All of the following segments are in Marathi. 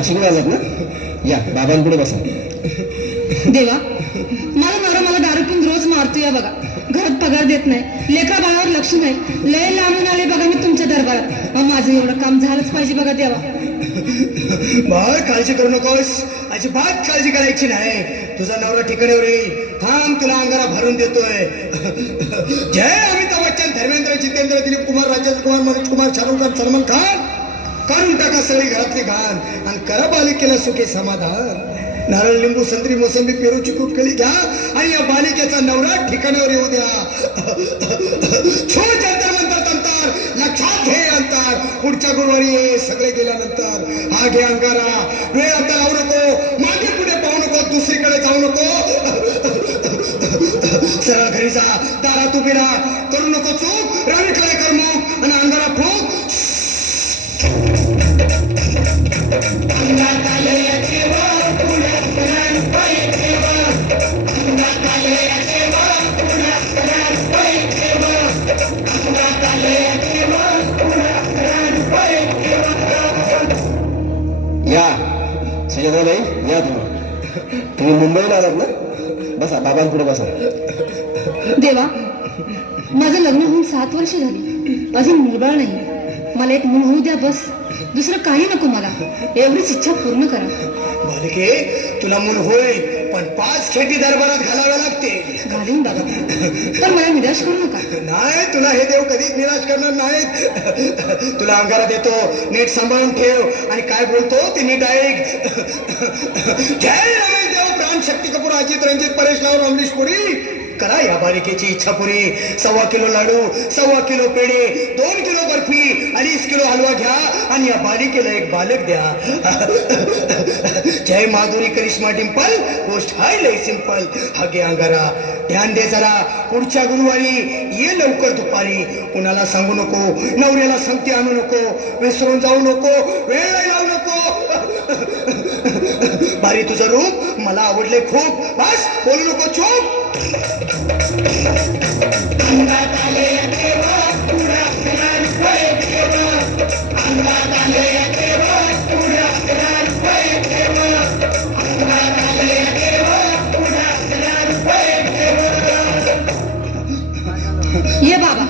नाशिकला आलात ना? या बाबांपुढे बसा. देवा, मला नवरा मला दारू पिऊन रोज मारतोय बघा. घरात पगार देत नाही, लेकरा बाळावर लक्ष नाही. लय लांबून आले बघा मी तुमच्या दरबारात. माझं एवढं काम झालंच पाहिजे बघा देवा. बाळ काळजी करू नकोस, अजिबात काळजी करायची नाही. तुझा नवरा ठिकाणीवर येईल. थांब, तुला अंगारा भरून देतोय. जय अमिताभ बच्चन, धर्मेंद्र, जितेंद्र, दिलीप कुमार, राजेंद्र कुमार, मनोज कुमार, शाहरुख खान, सलमान खान. काढून टाका सगळी घरातली घाण आणि करा बालिकेला सुखी समाधान. नारळ, लिंबू, संत्री, मोसंबी, पेरू, चिकू, केळी घ्या आणि या बालिकेचा नवरा ठिकाणावर येऊ द्या. छो जंतर मंतर तंतर, लक्षात घे अंतर. पुढच्या गुरुवारी सगळे गेल्यानंतर हा घे अंगारा. वेळ आता लावू नको, मागे पुढे पाहू नको, दुसरीकडे जाऊ नको. सरळ घरी जा, दारात उभी राहा. करू नको चूक, रवीकडे कर मुख आणि अंगारा फूक. या सजनाबाई, या तुम्ही मुंबईला आलात ना? बसा, बाबांपुढे बसा. देवा, माझं लग्न होऊन 7 वर्ष झाली, अजून मुलबाळ नाही. मला एक मूल होऊ द्या बस, दुसरं काही नको मला. एवढीच इच्छा पूर्ण करा. बालिके, तुला मूल होईल, पण 5 खेटी दरबारात घालाव्या लागते. घालीन बाबा, पण मला निराश करू नका. नाही, तुला हे देव कधीच निराश करणार नाहीत. तुला अंगारा देतो, नीट सांभाळून ठेव आणि काय बोलतो ते नीट ऐक. जय रमेश देव, प्राण, शक्ती कपूर, अजित, रंजित, परेश राव, अमरीश पुरी. करा या बालिकेची इच्छा पुरी. 1.25 किलो लाडू, 1.25 किलो पेढे, 2 किलो बर्फी, 2.5 किलो हलवा घ्या आणि या बालिकेला एक बालक द्या. जय माधुरी, करिश्मा, डिंपल, गोष्ट हाय लय सिंपल. हा घे अंगारा, ध्यान दे जरा. पुढच्या गुरुवारी ये लवकर दुपारी. कुणाला सांगू नको, नवऱ्याला संगती आणू नको, विसरून जाऊ नको, वेळ लावू नको. भारी तुझं रूप मला आवडले खूप. बस, बोलू नको, चूप. ये बाबा,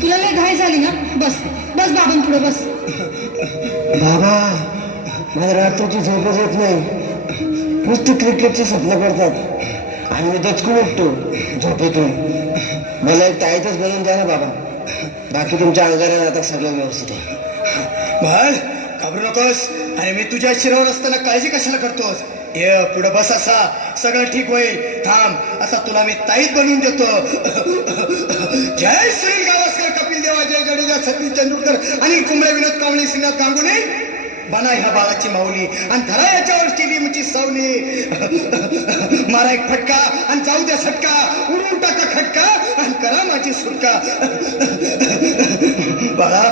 तुला लय घाई झाली ना? बस बस बाबांपुढे बस. बाबा, मला रात्रीची झोपच येत नाही. नुसती क्रिकेटची स्वप्न पडतात आणि मी दचकून उठतो झोपेतून. मला एक ताईतच बनवून द्या ना बाबा. बाकी तुमच्या अंगाराला आता सगळं व्यवस्थित आहे. बाळ, घाबरू नकोस. अरे मी तुझ्या शिरावर असताना काळजी कशाला करतोस? ये पुढे बस, असा सगळं ठीक होईल. थांब, आता तुला मी ताईत बनवून देतो. जय सुनील गावस्कर, कपिल देव, अजय जडेजा, सतीश तेंडुलकर, अनिल कुंबळे, विनोद कांबळे, श्रीनाथ गांगुली. बना ह्या बाळाची माऊली आणि धरा याच्यावर टीव्हीची सावली. मारा एक फटका आणि जाऊ द्या सटका. उडून टाका खटका आणि करा माझी सुटका. बाळा,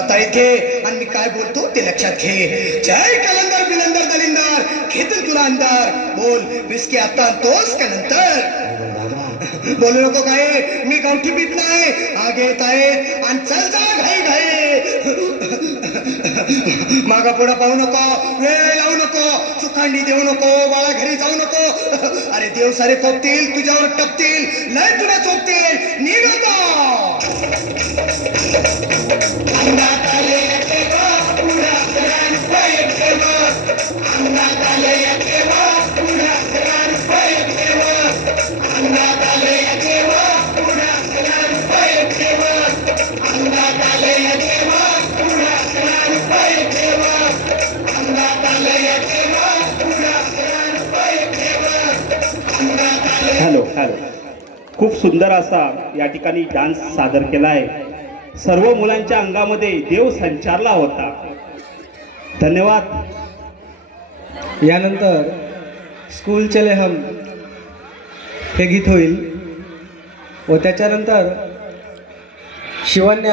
आता इथे आणि मी काय बोलतो ते लक्षात घे. जय कलंदर, बिलंदर, दलिंदर, घेतील तुला अंधार. बोल, विस्की आता आणतोस का नंतर? बोलू नको काय, मी गावठी पीत नाही. आगे येत आहे आणि चल जा घाई घाई. मागा पुढे पाहू नको, वेळ लावू नको, चुकांडी देऊ नको, बाळा घरी जाऊ नको. अरे देव सारे कोपतील, तुझ्यावर टपतील, लय तुला चोपतील. निघतो हॅलो हॅलो. खूप सुंदर असा या ठिकाणी डान्स सादर केला आहे. सर्व मुलांच्या अंगामध्ये देव संचारला होता. धन्यवाद. यानंतर स्कूल चले हम हे गीत होईल व त्याच्यानंतर शिवन्या